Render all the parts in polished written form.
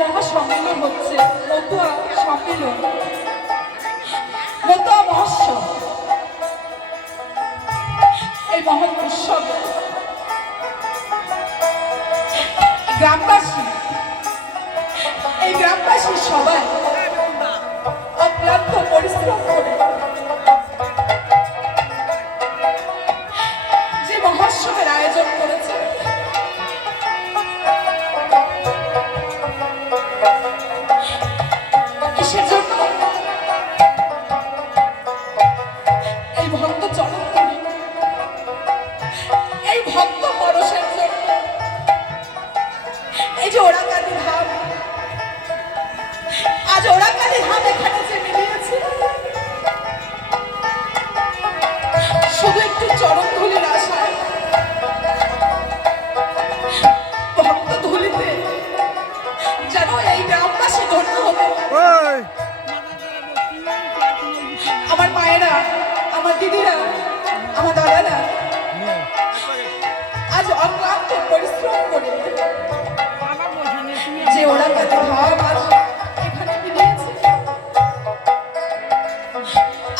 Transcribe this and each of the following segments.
মহাসম্মিলন হচ্ছে, মতুয়া সম্মিলন, মতুয়া মহোৎসব। এই মহৎ উৎসবে গ্রামবাসী, এই গ্রামবাসী সবাই অক্লান্ত পরিশ্রম করে যে মহোৎসবের আয়োজন করেছে, কিসের জন্য? এই ভক্ত চরণ ধরে, এই ভক্ত পরশের জন্য। এই যে ওরাকালি ধাম, আজ ওরাকালি ধাম এখানে যে মিলিয়েছে, শুধু একটু চরণ ধুলির আশায়, ভক্ত ধুলিতে যেন এই গ্রামবাসী ধন্য হবে। আমার মায়েরা, আমার দিদিরা, আমার দাদারা আজ অক্লান্ত পরিশ্রম করে যে ওরাকালি ধাম আজ এখানে মিলিয়েছে।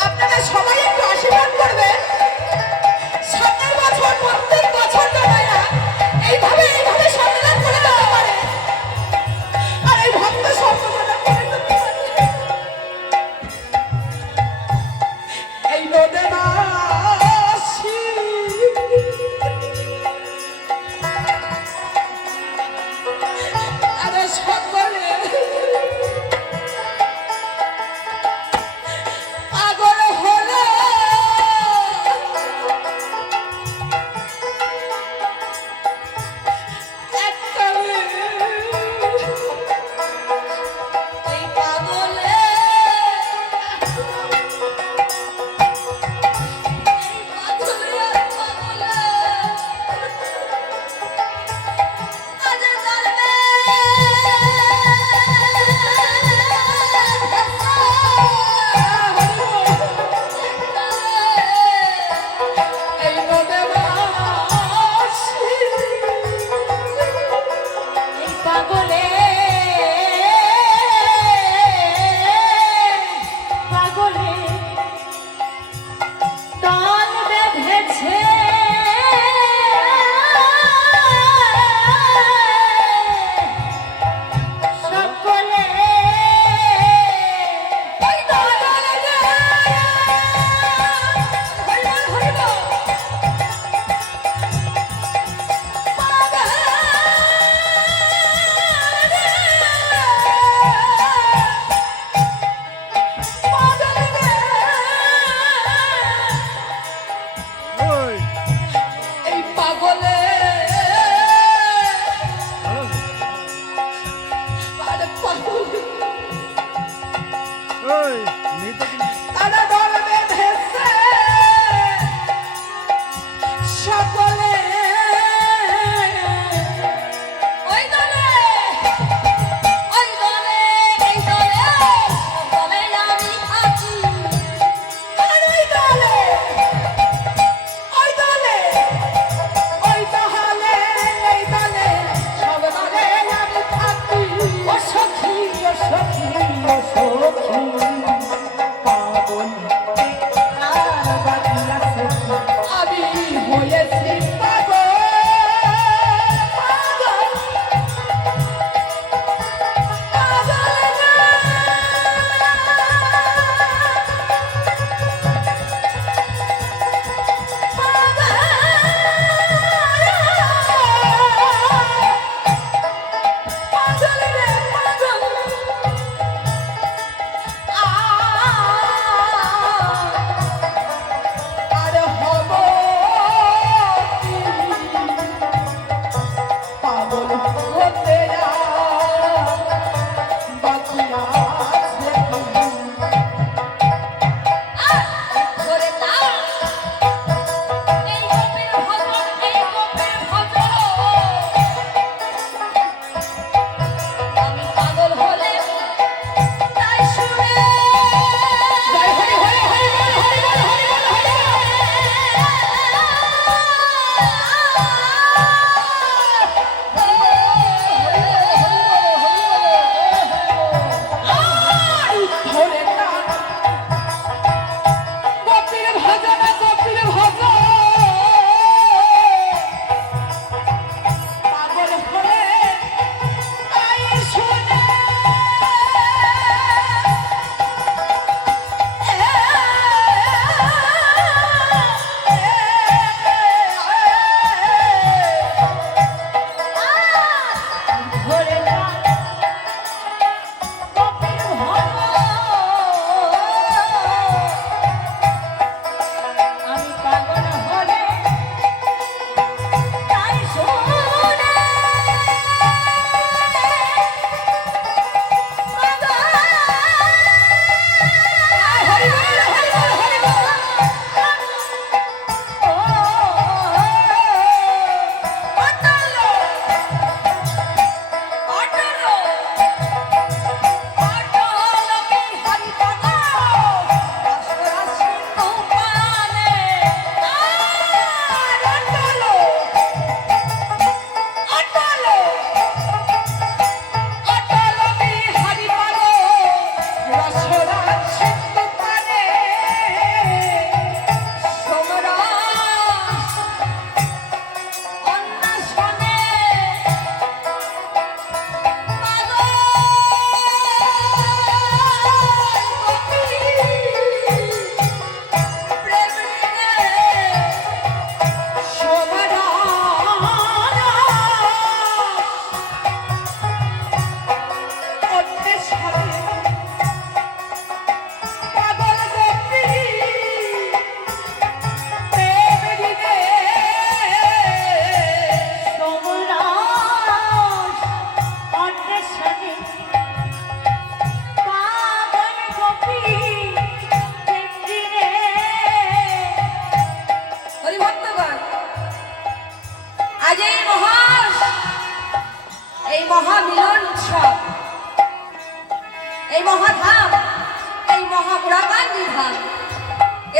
আপনারা সবাই একটু আশীর্বাদ করবেন, সামনের বছর প্রত্যেক বছর জমায়া এইভাবে সম্মেলন করে দেওয়া পারে, আর এই ভক্ত সম্মেলন করে দিতে পারে। এই নদে মা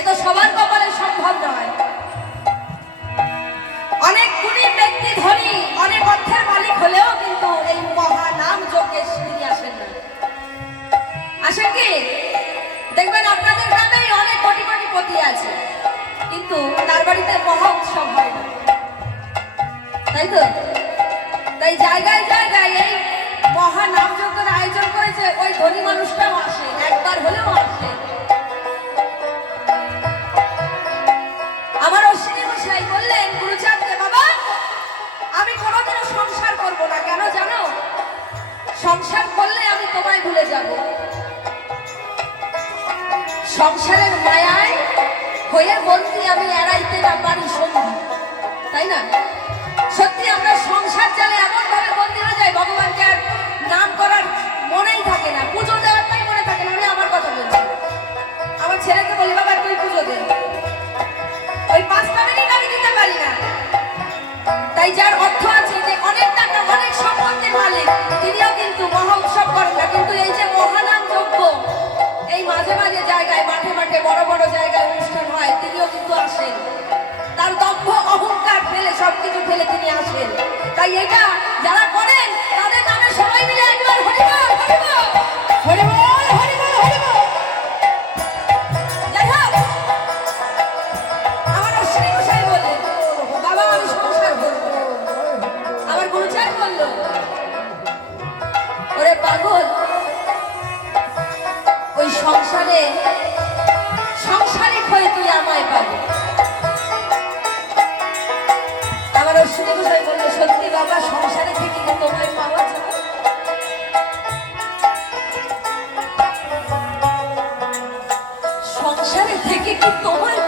তো সবার কপালে সম্ভব নয়। অনেক গুণী ব্যক্তি, ধনী, অনেক অর্থের মালিক হলেও কিন্তু এই মহানাম যজ্ঞে তিনি আসেন না। আসেন কি? দেখবেন আপনাদের গ্রামেই অনেক কোটি কোটি পতি আছে, কিন্তু তার বাড়িতে মহা উৎসব হয় না, তাই তো? তাই জায়গায় জায়গায় এই মহানাম যজ্ঞের আয়োজন করেছে, ওই ধনী মানুষটাও আসে, একবার হলেও আসে। আমার অশ্বিনী মশাই বললেন গুরুচাঁদকে, বাবা আমি কোনোদিনও সংসার করব না। কেন জানো? সংসার করলে আমি তোমায় ভুলে যাব। সংসারের মায়ায় হয়ে বন্দি আমি এড়াইতে না পারি সন্ধি, তাই না? সত্যি আমরা সংসার জালে এমন ভাবে বন্দি হয়ে যাই, ভগবানকে আর নাম করার মনেই থাকে না, পুজো দেওয়ারটাই মনে থাকে না। আমি আমার কথা বলছি, আমার ছেলেকে বলি, বাবা তুই পুজো দে, ওই 5টা মিনিট আমি দিতে পারি না। তাই যার অর্থ আছে, যে অনেক টাকা অনেক সম্পত্তির মালিক, তিনিও কিন্তু মহা উৎসব করেন না। কিন্তু এই যে মহানাম যজ্ঞ, এই মাঝে মাঝে জায়গায়, মাঠে মাঠে বড় বড় জায়গায় অনুষ্ঠান হয়, তিনিও কিন্তু আসেন। তার দম্ভ অহংকার ফেলে, সবকিছু ফেলে তিনি আসেন। তাই এটা যারা করেন তাদের নামে সবাই মিলে একবার হরিবল হরিবল হরিবল হরিবল হরিবল। যাই হোক, আমার অশ্বিনী মশাই বললেন, বাবা আমি সংসার করব। আমার গুরুচাঁদ বলল, ওরে পাগল, ওই সংসারিক হয়ে তুই আমায় পাবি। আমার অশ্বিনী মশাই বলল, সত্যি বাবা সংসারে থেকে কি তোমায় পাওয়া যায়? সংসারে থেকে কি তোমায়